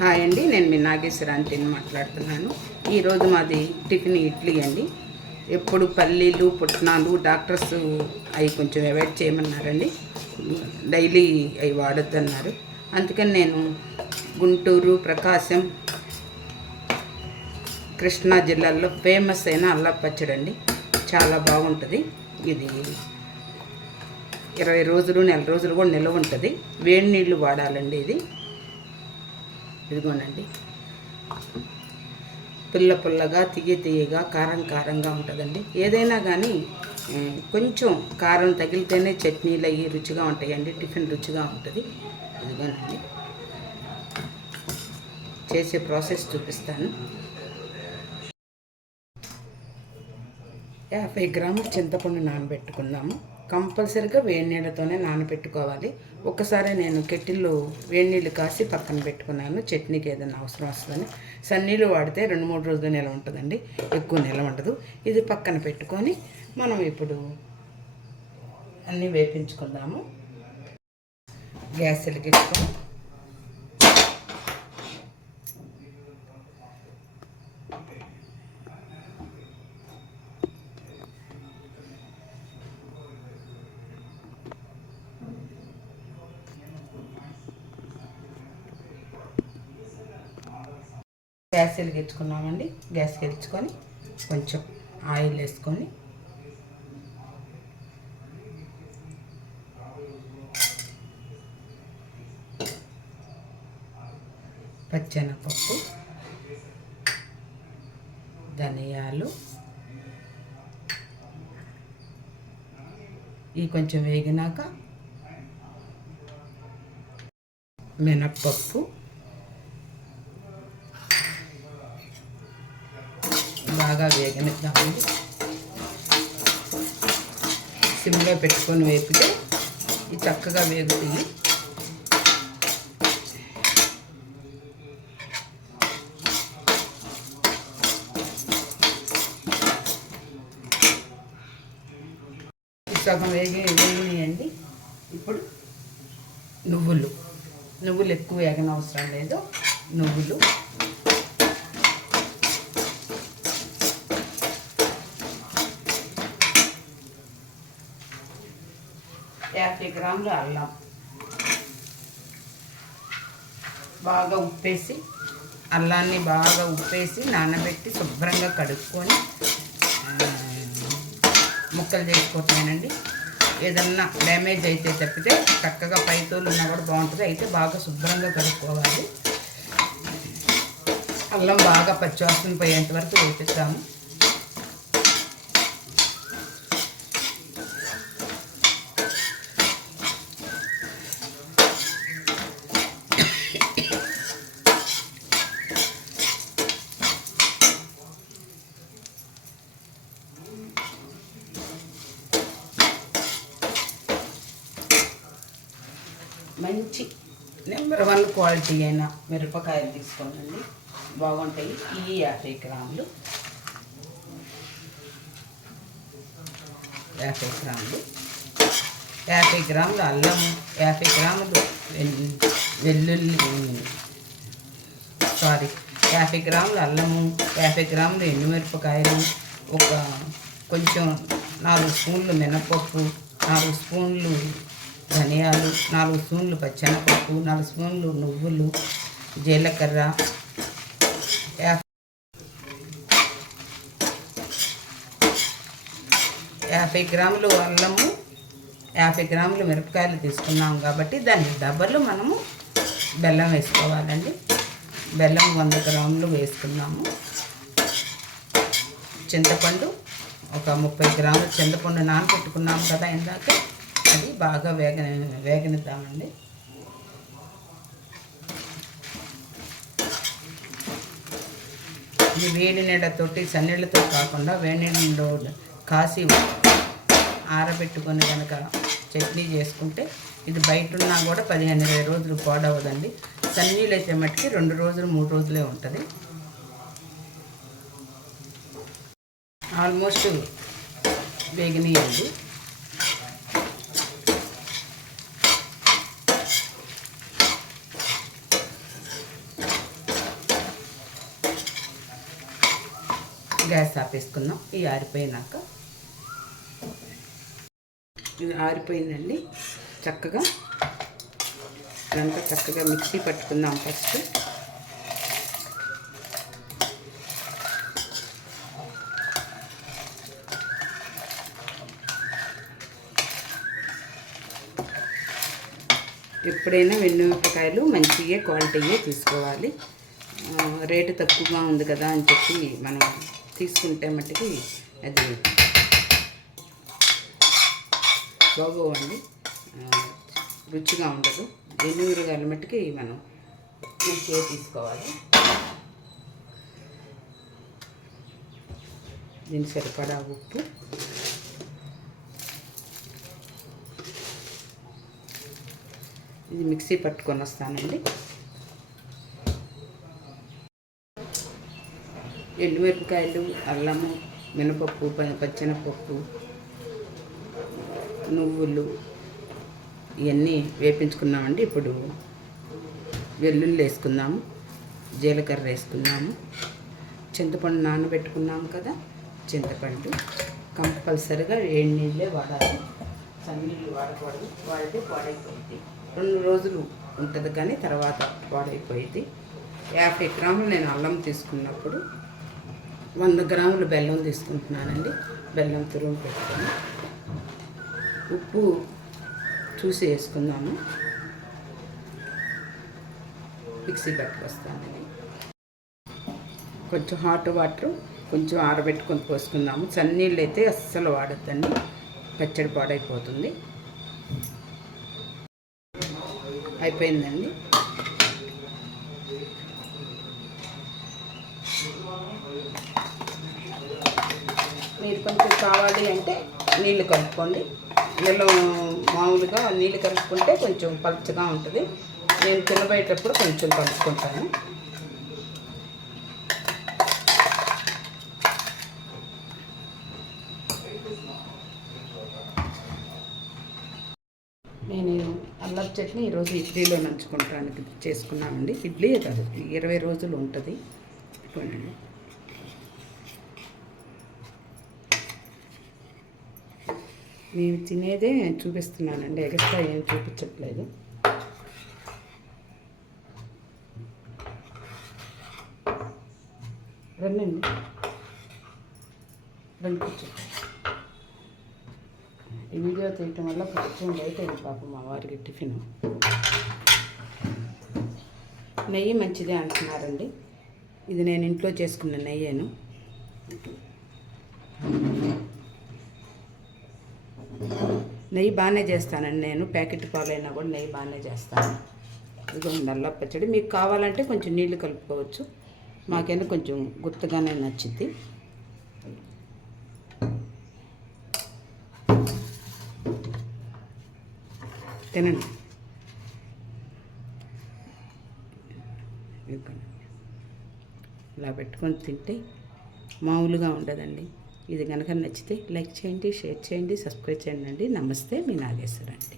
Hi అండి నేను మీ నాగేశ్వర మాట్లాడుతున్నాను. ఈరోజు మాది టిఫిన్ ఇడ్లీ అండి. ఎప్పుడు పల్లీలు పుట్నాలు డాక్టర్స్ అవి కొంచెం అవాయిడ్ చేయమన్నారండి. డైలీ అవి వాడొద్దన్నారు. అందుకని నేను గుంటూరు ప్రకాశం కృష్ణా జిల్లాల్లో ఫేమస్ అయిన అల్లా పచ్చడి అండి. చాలా బాగుంటుంది. ఇది ఇరవై రోజులు నెల రోజులు కూడా నిల్వ ఉంటుంది. వేడి నీళ్ళు వాడాలండి ఇది. ఇదిగోనండి. పుల్ల పుల్లగా తియ్య తియ్యగా కారం కారంగా ఉంటుందండి. ఏదైనా కానీ కొంచెం కారం తగిలితేనే చట్నీలు అవి రుచిగా ఉంటాయండి. టిఫిన్ రుచిగా ఉంటుంది. ఇదిగోనండి. చేసే ప్రాసెస్ చూపిస్తాను. యాభై గ్రాముల చింతపండు నానబెట్టుకుందాము. కంపల్సరీగా వేడి నీళ్ళతోనే నానబెట్టుకోవాలి. ఒకసారి నేను కెటిల్లో వేడి నీళ్ళు కాసి పక్కన పెట్టుకున్నాను. చట్నీకి ఏదైనా అవసరం వస్తుందని. సన్నీళ్ళు వాడితే రెండు మూడు రోజులు నిల్వ ఉంటుందండి. ఎక్కువ నిల్వ ఉండదు. ఇది పక్కన పెట్టుకొని మనం ఇప్పుడు అన్నీ వేపించుకుందాము. గ్యాస్ వెలిగించుకొని గ్యాస్ వెలిగించుకున్నామండి. గ్యాస్ వెలిగించుకొని కొంచెం ఆయిల్ వేసుకొని పచ్చెనపప్పు ధనియాలు ఇవి కొంచెం వేగినాక మినప్పప్పు బాగా వేగనిద్దామండి సిమ్లో పెట్టుకొని వేపితే ఇది చక్కగా వేగుతుంది. సగం వేగి వేగినాయండి. ఇప్పుడు నువ్వులు. నువ్వులు ఎక్కువ వేగనవసరం లేదు. నువ్వులు యాభై గ్రాములు అల్లం. బాగా ఉప్పేసి అల్లాన్ని బాగా ఉప్పేసి నానబెట్టి శుభ్రంగా కడుక్కొని ముక్కలు చేసుకోవటమేనండి. ఏదన్నా డ్యామేజ్ అయితే తప్పితే చక్కగా పైతోలు ఉన్నా కూడా బాగుంటుంది. అయితే బాగా శుభ్రంగా కడుక్కోవాలి. అల్లం బాగా పచ్చివాసన పోయేంత వరకు వేపిస్తాము. వన్ క్వాలిటీ అయిన మిరపకాయలు తీసుకోండి బాగుంటాయి ఈ యాభై గ్రాములు. యాభై గ్రాములు. యాభై గ్రాములు అల్లము యాభై గ్రాములు వెల్- వెల్లుల్లి సారీ యాభై గ్రాములు అల్లము యాభై గ్రాములు ఎండుమిరపకాయలు ఒక కొంచెం నాలుగు స్పూన్లు మినపప్పు నాలుగు స్పూన్లు ధనియాలు నాలుగు స్పూన్లు పచ్చెనపప్పు నాలుగు స్పూన్లు నువ్వులు జీలకర్ర యాభై గ్రాములు అల్లము యాభై గ్రాములు మిరపకాయలు తీసుకున్నాం కాబట్టి దానికి డబ్బలు మనము బెల్లం వేసుకోవాలండి. బెల్లం వంద గ్రాములు వేసుకున్నాము. చింతపండు ఒక ముప్పై గ్రాములు చింతపండు నానబెట్టుకున్నాము కదా ఇందాక. అది బాగా వేగ వేగనిద్దామండి. ఇది వేడి నీళ్ళతోటి సన్నీళ్ళతో కాకుండా వేడి నీళ్ళలో కాసి ఆరబెట్టుకొని కనుక చట్నీ చేసుకుంటే ఇది బయట ఉన్నా కూడా పదిహేను ఇరవై రోజులు పాడవదండి. సన్నీళ్ళు అయితే మట్టుకి రెండు రోజులు మూడు రోజులే ఉంటుంది. ఆల్మోస్ట్ వేగినాయండి. గ్యాస్ ఆపేసుకుందాం. ఈ ఆరిపోయినాక ఇది ఆరిపోయిందండి. చక్కగా ఇదంతా చక్కగా మిక్సీ పట్టుకుందాం ఫస్ట్. ఎప్పుడైనా వెన్నుమిరపకాయలు మంచిగా క్వాలిటీయే తీసుకోవాలి. రేటు తక్కువగా ఉంది కదా అని చెప్పి మనం తీసుకుంటే మట్టుకి అది బాగోవండి అండి. రుచిగా ఉండదు. వెన్నుమిరగాయల మట్టుకి మనం మంచిగా తీసుకోవాలి. దీనికి సరిపడా ఉప్పు. ఇది మిక్సీ పట్టుకొని వస్తానండి. ఎండుమిరపకాయలు అల్లము మినపప్పు ప- పచ్చెనపప్పు నువ్వులు ఇవన్నీ వేపించుకున్నామండి. ఇప్పుడు వెల్లుల్లి వేసుకుందాము జీలకర్ర వేసుకున్నాము చింతపండు నానబెట్టుకున్నాము కదా చింతపండు కంపల్సరిగా వేడి నీళ్ళే వాడాలి. చన్నీళ్ళు వాడకూడదు వాడితే పాడైపోయింది. రెండు రోజులు ఉంటుంది కానీ తర్వాత పాడైపోయింది. యాభై గ్రాములు నేను అల్లం తీసుకున్నప్పుడు వంద గ్రాములు బెల్లం తీసుకుంటున్నానండి. బెల్లం తురుము పెట్టుకొని ఉప్పు చూసి వేసుకుందాము. మిక్సీ పట్టుకొస్తానండి కొంచెం హాట్ వాటర్ కొంచెం ఆరబెట్టుకొని పోసుకుందాము. చన్నీళ్ళు అయితే అస్సలు వాడద్దండి. పచ్చడి పాడైపోతుంది. అయిపోయిందండి. మీరు కొంచెం కావాలి అంటే నీళ్ళు కలుపుకోండి. నీళ్ళు మామూలుగా నీళ్ళు కలుపుకుంటే కొంచెం పలుచగా ఉంటుంది. నేను తినబోయేటప్పుడు కొంచెం కలుపుకుంటాను. నేను అల్లం చట్నీ ఈరోజు ఇడ్లీలో నంచుకుంటానికి చేసుకున్నామండి ఇడ్లీ కాదు ఇరవై రోజులు ఉంటుంది. నేను తినేదే చూపిస్తున్నానండి. ఎక్స్ట్రా ఏం చూపించట్లేదు. రండి రండి కూర్చోండి. ఈ వీడియో తీయటం వల్ల కొంచెం లేట్ అయింది పాపం మా వారికి టిఫిన్. నెయ్యి మంచిదే అంటున్నారండి. ఇది నేను ఇంట్లో చేసుకున్న నెయ్యేను. నెయ్యి బాగానే చేస్తానండి నేను. ప్యాకెట్ పాలైనా కూడా నెయ్యి బాగానే చేస్తాను. ఇదిగో నల్ల పచ్చడి. మీకు కావాలంటే కొంచెం నీళ్ళు కలుపుకోవచ్చు. మాకైనా కొంచెం గుర్తుగానే నచ్చింది తినండి. ఇలా పెట్టుకొని తింటే మామూలుగా ఉండదండి. ఇది కనుక నచ్చితే లైక్ చేయండి షేర్ చేయండి సబ్స్క్రైబ్ చేయండి నమస్తే మీ నాగేశ్వర అండి.